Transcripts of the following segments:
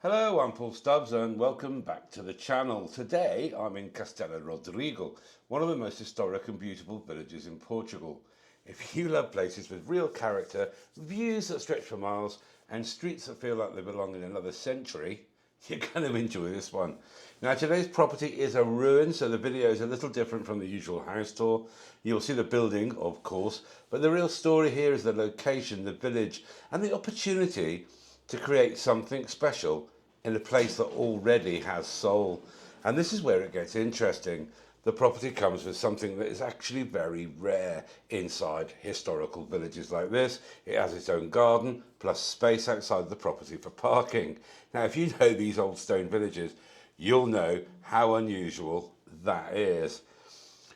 Hello, I'm Paul Stubbs and welcome back to the channel. Today I'm in Castelo Rodrigo, one of the most historic and beautiful villages in Portugal. If you love places with real character, views that stretch for miles and streets that feel like they belong in another century, you're going to enjoy this one. Now today's property is a ruin, so the video is a little different from the usual house tour. You'll see the building, of course, but the real story here is the location, the village and the opportunity to create something special in a place that already has soul. And this is where it gets interesting. The property comes with something that is actually very rare inside historical villages like this. It has its own garden, plus space outside the property for parking. Now, if you know these old stone villages, you'll know how unusual that is.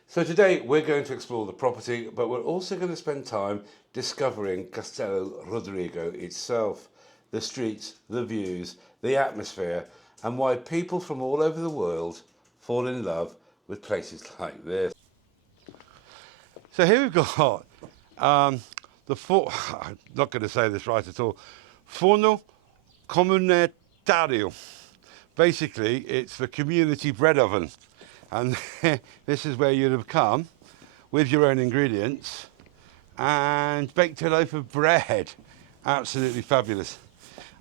So today we're going to explore the property, but we're also going to spend time discovering Castelo Rodrigo itself. The streets, the views, the atmosphere, and why people from all over the world fall in love with places like this. So here we've got I'm not going to say this right at all, Forno Comunitario. Basically, it's the community bread oven, and this is where you'd have come with your own ingredients and baked a loaf of bread. Absolutely fabulous.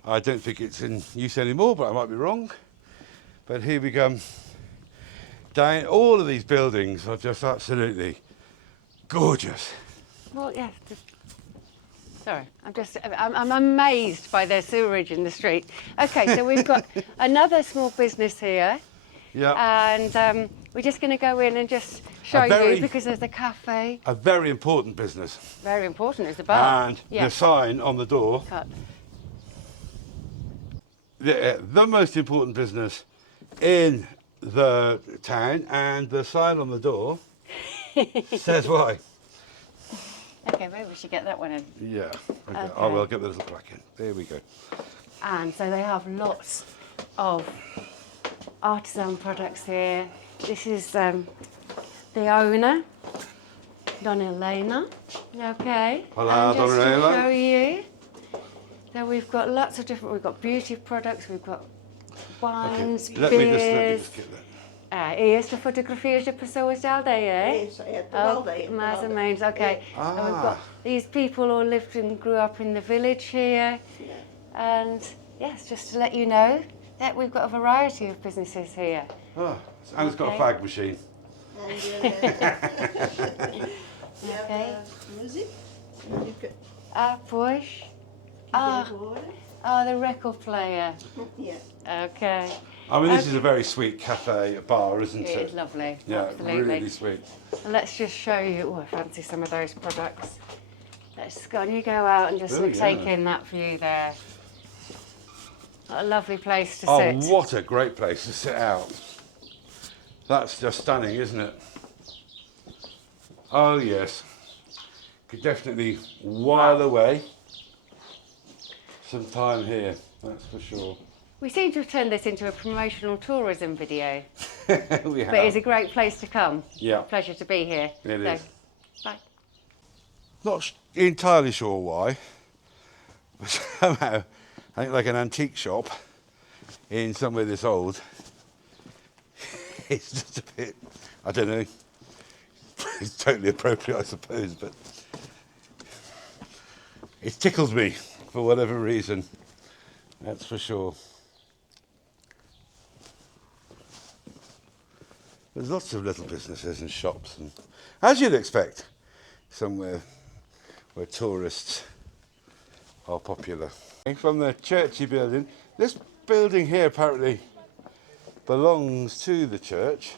I don't think it's in use anymore, but I might be wrong. But here we go. Down, all of these buildings are just absolutely gorgeous. Well, yes. Sorry, I'm amazed by their sewerage in the street. Okay, so we've got another small business here. Yeah. And we're just going to go in and just show you because there's a cafe. A very important business. Very important is the bar. And the sign on the door. Cut. The most important business in the town, and the sign on the door says why. Okay, maybe we should get that one in. Yeah, okay. I will get the little plaque in. There we go. And so they have lots of artisan products here. This is the owner, Donna Elena. Okay. Hello, Donna Elena. Just to show you. So we've got lots of different, we've got beauty products, we've got wines, okay. beers. Let me just get that. E esta fotografias de pessoas da aldeia, Isso, é da aldeia. mais ou menos, okay. Ah. And we've got these people all lived and grew up in the village here. And yes, just to let you know that we've got a variety of businesses here. Oh, and it's got a fag machine. And you have music. You could Pois. The record player. yeah. Okay. I mean, this is a very sweet cafe, bar, isn't it? It is lovely. Yeah, absolutely. really sweet. And let's just show you. Oh, I fancy some of those products. Let's go and you go out and just take in that view there. What a lovely place to sit. Oh, what a great place to sit out. That's just stunning, isn't it? Oh, yes. Could definitely while away some time here, that's for sure. We seem to have turned this into a promotional tourism video. We have. But it's a great place to come. Yeah. Pleasure to be here. It is. Bye. Not entirely sure why, but somehow, I think like an antique shop in somewhere this old, it's just a bit, I don't know, it's totally appropriate I suppose, but it tickles me for whatever reason, that's for sure. There's lots of little businesses and shops, and as you'd expect, somewhere where tourists are popular. From the churchy building, this building here apparently belongs to the church,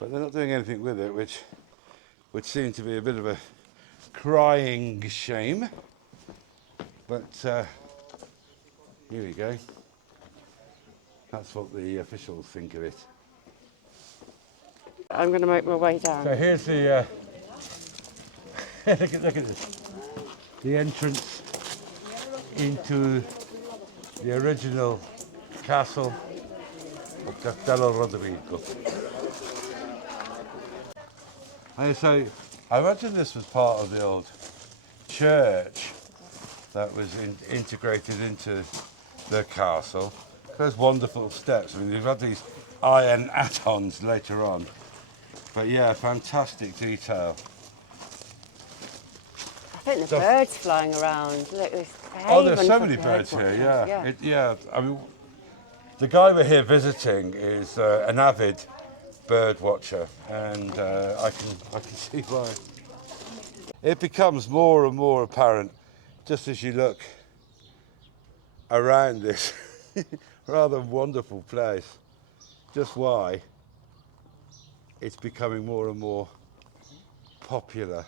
but they're not doing anything with it, which would seem to be a bit of a crying shame. But here we go. That's what the officials think of it. I'm going to make my way down. So here's the look at this. The entrance into the original castle of Castelo Rodrigo. And so I imagine this was part of the old church that was integrated into the castle, those wonderful steps. I mean, you've got these iron add-ons later on. But yeah, fantastic detail. I think the birds flying around. Look, there's Oh, there's so many birds here, yeah. Yeah. I mean, the guy we're here visiting is an avid bird watcher, and I can see why. It becomes more and more apparent just as you look around this rather wonderful place, just why it's becoming more and more popular.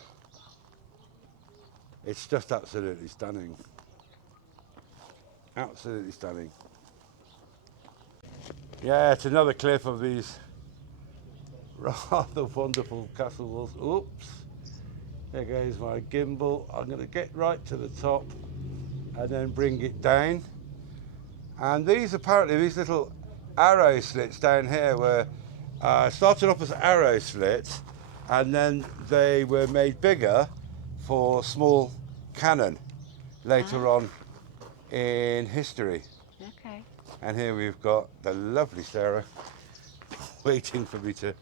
It's just absolutely stunning. Absolutely stunning. Yeah, it's another clip of these rather wonderful castle walls. Oops, there goes my gimbal. I'm going to get right to the top and then bring it down. And these apparently, these little arrow slits down here were started off as arrow slits, and then they were made bigger for small cannon later on in history. Okay. And here we've got the lovely Sarah waiting for me to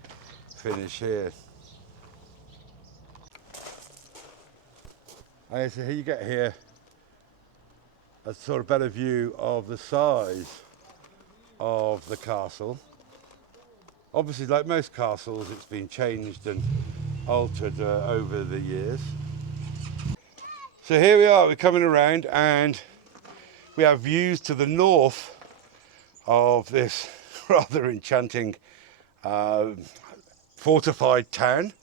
finish here. And so here you get here a sort of better view of the size of the castle. Obviously, like most castles, it's been changed and altered over the years. So here we are, we're coming around, and we have views to the north of this rather enchanting fortified town.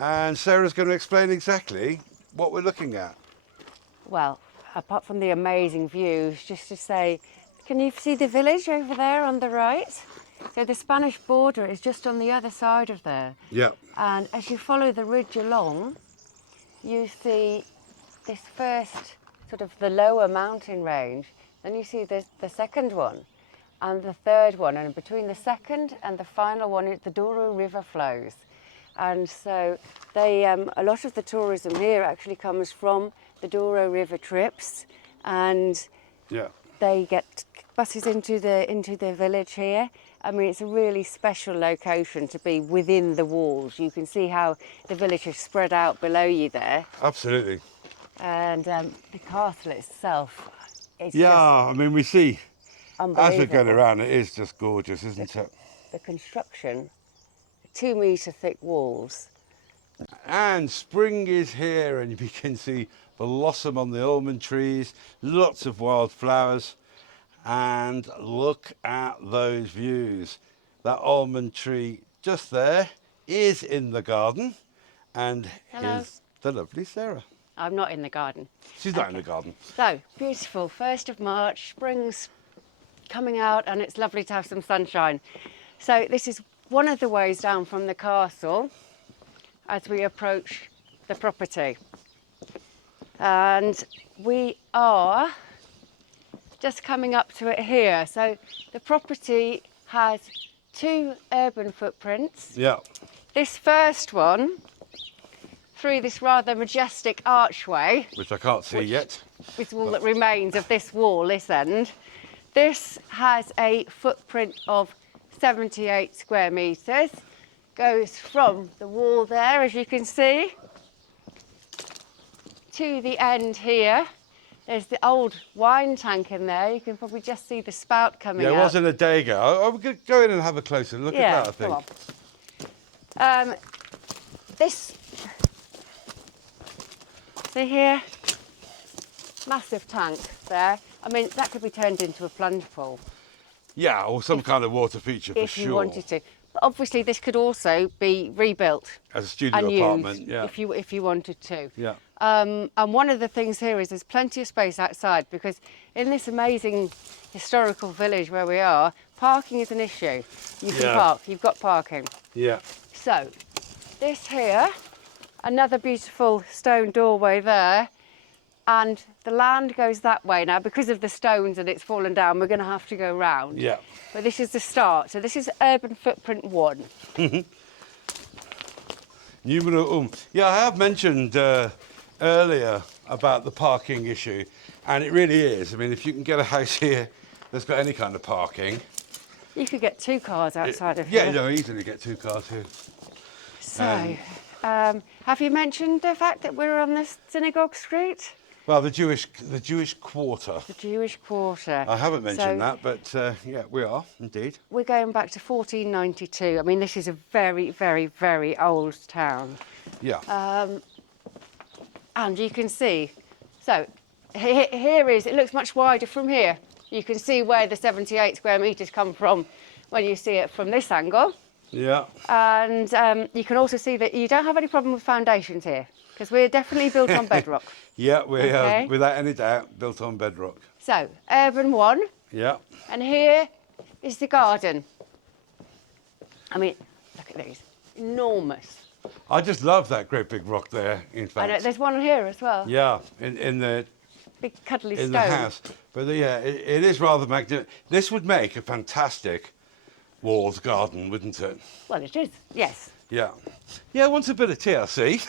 And Sarah's going to explain exactly what we're looking at. Well, apart from the amazing views, just to say, can you see the village over there on the right? So the Spanish border is just on the other side of there. Yeah. And as you follow the ridge along, you see this first sort of the lower mountain range, then you see the second one and the third one, and between the second and the final one, the Douro River flows. And so they, a lot of the tourism here actually comes from the Douro River trips, and Yeah. they get buses into the village here. I mean, it's a really special location to be within the walls. You can see how the village is spread out below you there. Absolutely. And the castle itself is Yeah, I mean, we see, just as we're going unbelievable. around, it is just gorgeous, isn't it? The construction, 2 metre thick walls. And spring is here, and you can see blossom on the almond trees, lots of wildflowers, and look at those views. That almond tree just there is in the garden, and Hello. is the lovely Sarah. I'm not in the garden. She's not in the garden. So, beautiful, 1st of March, spring's coming out, and it's lovely to have some sunshine. So this is one of the ways down from the castle as we approach the property. And we are just coming up to it here. So the property has 2 urban footprints. Yeah. This first one, through this rather majestic archway, Which I can't see yet. is all that remains of this wall, this end. This has a footprint of 78 square metres. Goes from the wall there, as you can see, to the end here. There's the old wine tank in there. You can probably just see the spout coming out. Yeah, it wasn't a day ago. I'm going to go in and have a closer look at that, I think. Come on. This, see here, massive tank there. I mean, that could be turned into a plunge pool. Yeah, or some kind of water feature for if sure. you wanted to. But obviously this could also be rebuilt As a studio and apartment, used yeah. if you wanted to. Yeah. And one of the things here is there's plenty of space outside, because in this amazing historical village where we are, parking is an issue. You can park, you've got parking. Yeah. So this here, another beautiful stone doorway there, and the land goes that way now. Because of the stones and it's fallen down, we're going to have to go round. Yeah. But this is the start. So this is urban footprint 1. Numero Yeah, I have mentioned earlier about the parking issue, and it really is. I mean, if you can get a house here that's got any kind of parking. You could get 2 cars outside of Yeah, here. no, easily get 2 cars here. So, have you mentioned the fact that we're on the Synagogue Street? Well, the Jewish quarter. The Jewish Quarter. I haven't mentioned So that, but yeah, we are indeed. we're going back to 1492. I mean, this is a very, very, very old town. Yeah. And you can see, so here is, it looks much wider from here. You can see where the 78 square metres come from when you see it from this angle. Yeah. And you can also see that you don't have any problem with foundations here, because we're definitely built on bedrock. Yeah, we Okay. are, without any doubt, built on bedrock. So, urban 1, Yeah. and here is the garden. I mean, look at these, enormous. I just love that great big rock there, in I fact. know, there's one here as well, Yeah, in the big cuddly in stone. the house. But yeah, it is rather magnificent. This would make a fantastic walled garden, wouldn't it? Well, it is, yes. Yeah. Yeah, I want a bit of TLC.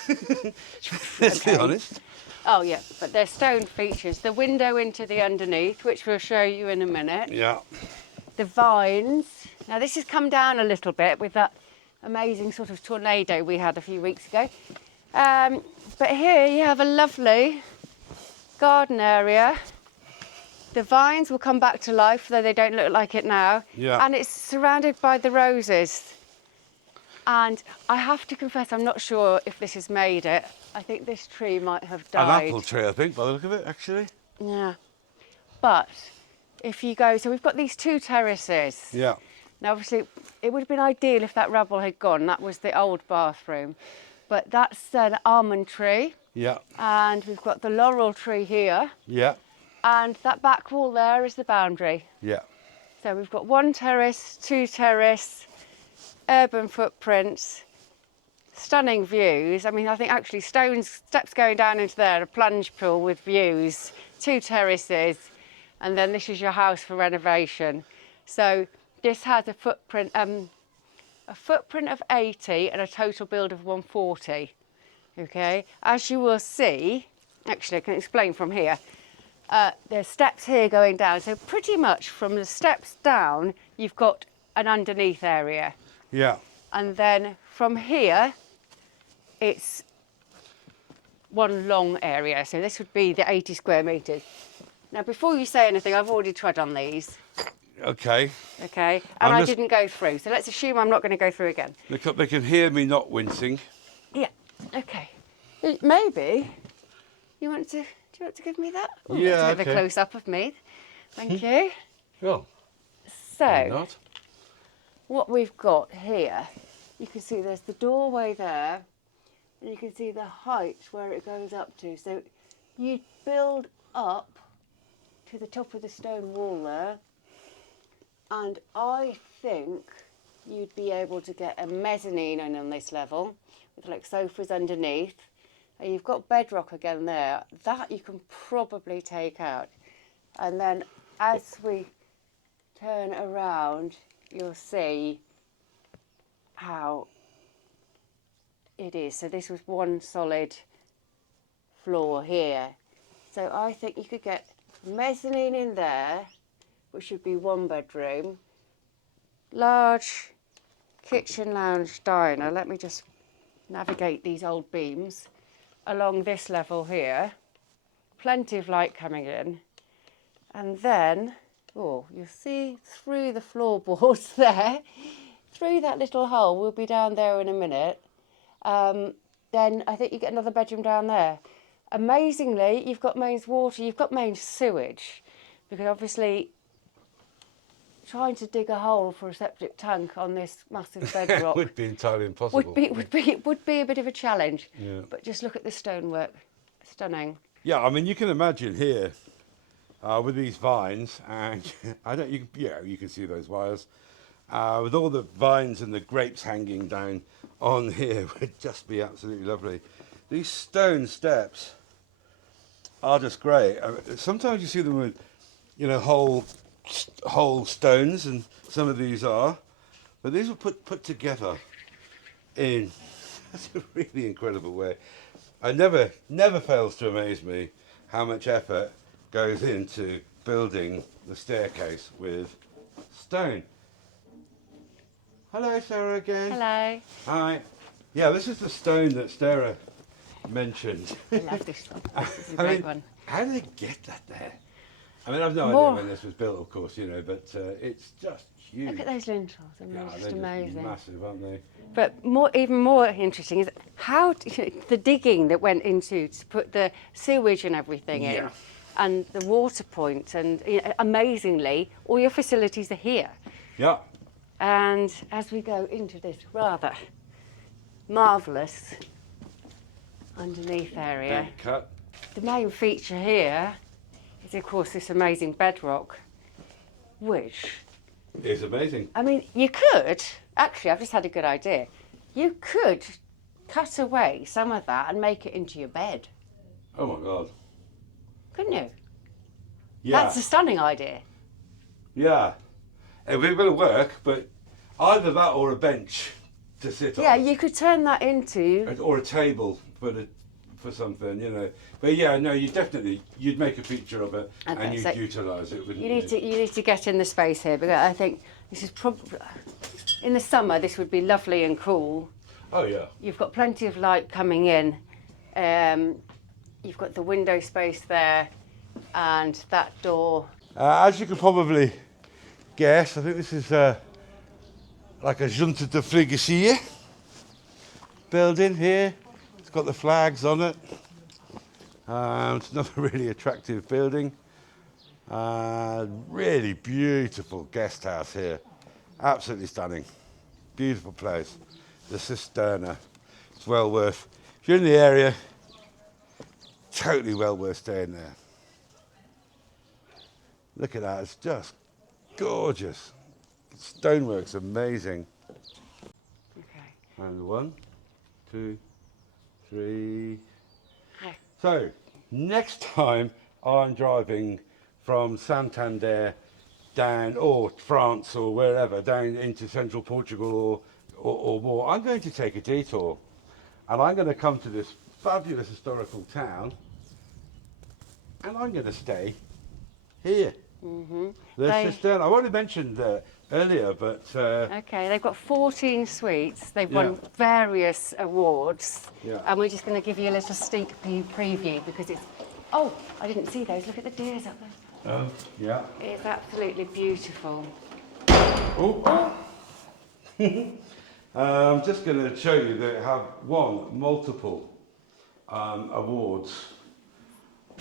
Let's be Okay. honest. Oh yeah, but there's stone features. The window into the underneath, which we'll show you in a minute. Yeah. The vines. Now this has come down a little bit with that amazing sort of tornado we had a few weeks ago. But here you have a lovely garden area. The vines will come back to life, though they don't look like it now. Yeah. And it's surrounded by the roses. And I have to confess, I'm not sure if this has made it. I think this tree might have An died. apple tree, I think, by the look of it, actually. Yeah. But if you go, so we've got these 2 terraces. Yeah. Now, obviously, it would have been ideal if that rubble had gone. That was the old bathroom. But that's an almond tree. Yeah. And we've got the laurel tree here. Yeah. And that back wall there is the boundary. Yeah. So we've got 1 terrace, 2 terrace, urban footprints, stunning views. I mean, I think actually steps going down into there, a plunge pool with views, 2 terraces, and then this is your house for renovation. So this has a footprint of 80 and a total build of 140. Okay, as you will see, actually I can explain from here. There's steps here going down, so pretty much from the steps down, you've got an underneath area. Yeah. And then from here, it's one long area. So this would be the 80 square metres. Now, before you say anything, I've already trod on these, Okay. okay? And I'm I just- didn't go through. So let's assume I'm not going to go through again. They can hear me not wincing. Yeah, okay. Maybe do you want to give me that? Ooh, Yeah, that's a bit of a okay. close-up of me. Thank you. Well, why So, not? what we've got here, you can see there's the doorway there, and you can see the height where it goes up to. So you build up to the top of the stone wall there, and I think you'd be able to get a mezzanine in on this level with like sofas underneath. And you've got bedrock again there. That you can probably take out. And then as we turn around, you'll see how it is. So this was 1 solid floor here. So I think you could get mezzanine in there, which would be 1 bedroom, large kitchen, lounge, diner. Let me just navigate these old beams along this level here. Plenty of light coming in. And then, oh, you'll see through the floorboards there, through that little hole, we'll be down there in a minute. Then I think you get another bedroom down there. Amazingly, you've got mains water, you've got mains sewage, because obviously trying to dig a hole for a septic tank on this massive bedrock would be entirely impossible. would be a bit of a challenge. Yeah. But just look at the stonework, stunning. Yeah, I mean, you can imagine here with these vines, and you can see those wires. With all the vines and the grapes hanging down on here, would just be absolutely lovely. These stone steps are just great. Sometimes you see them with, whole stones, and some of these are, but these were put together in such a really incredible way. It never fails to amaze me how much effort goes into building the staircase with stone. Hello, Sarah again. Hello. Hi. Yeah, this is the stone that Sarah mentioned. I love this one. This is a I great mean, one. how did they get that there? I mean, I've no More- idea when this was built, of course, you know, but it's just huge. Look at those lintels. I mean, Yeah, it's just they're amazing. massive, aren't they? But even more interesting is how the digging that went into to put the sewage and everything in, Yeah. and the water point, and amazingly, all your facilities are here. Yeah. And as we go into this rather marvellous underneath area, And cut. the main feature here is, of course, this amazing bedrock, which, It's amazing. I mean, you could, actually, I've just had a good idea. You could cut away some of that and make it into your bed, Oh my God. couldn't you? Yeah. That's a stunning idea. Yeah. It would have work, but either that or a bench to sit Yeah, on. you could turn that into, Or a table for something, you know. But yeah, no, you'd make a picture of it Okay, and you'd so utilise it, wouldn't you you? need to get in the space here, because I think this is probably, in the summer, this would be lovely and cool. Oh yeah. You've got plenty of light coming in. You've got the window space there and that door. As you can probably guess, I think this is like a Junta de Freguesia building here. It's got the flags on it. It's another really attractive building. Really beautiful guest house here. Absolutely stunning. Beautiful place. The Cisterna. It's well worth, if you're in the area, totally well worth staying there. Look at that, it's just gorgeous. Stonework's amazing. Okay. And 1, 2, 3. Hi. So, next time I'm driving from Santander down, or France or wherever, down into central Portugal or more, I'm going to take a detour. And I'm going to come to this fabulous historical town, and I'm going to stay here. Mm-hmm. The Cisterna. I've already mentioned earlier, but Okay, they've got 14 suites. They've Yeah. won various awards. Yeah. And we're just going to give you a little sneak preview because it's... Oh, I didn't see those. Look at the deers up there. yeah. It's absolutely beautiful. Oh. I'm just going to show you that it have won multiple awards,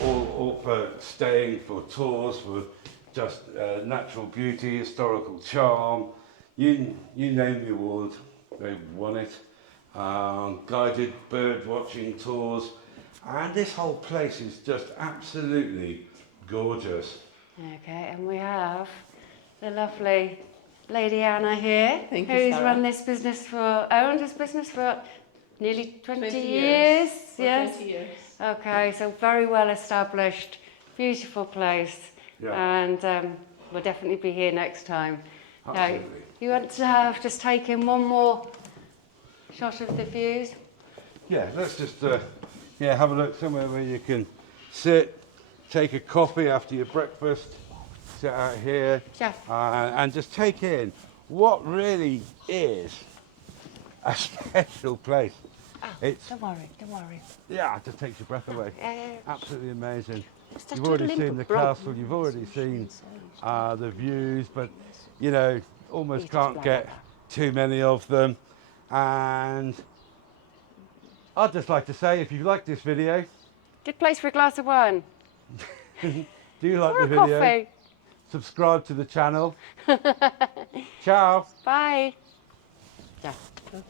all for staying, for tours, for just natural beauty, historical charm. You name the award, they've won it. Guided bird watching tours, and this whole place is just absolutely gorgeous. Okay, and we have the lovely Lady Anna here, Thank you, who's Sarah. owned this business for nearly 20 20 years. For Yes. 20 years. Okay, so very well established, beautiful place, Yeah. and we'll definitely be here next time. Now, Absolutely. you want to have just take in one more shot of the views? Yeah, let's just have a look somewhere where you can sit, take a coffee after your breakfast, sit out here, Yeah. and just take in what really is a special place. It's Don't worry. yeah, it just takes your breath away. Absolutely amazing. Just a You've already little seen the bit broad. castle, you've already seen the views, but you know, almost It's can't just get too many of them. And I'd just like to say, if you like this video, Good place for a glass of wine do you like or the a video, coffee. subscribe to the channel. Ciao. Bye. Yeah. Okay.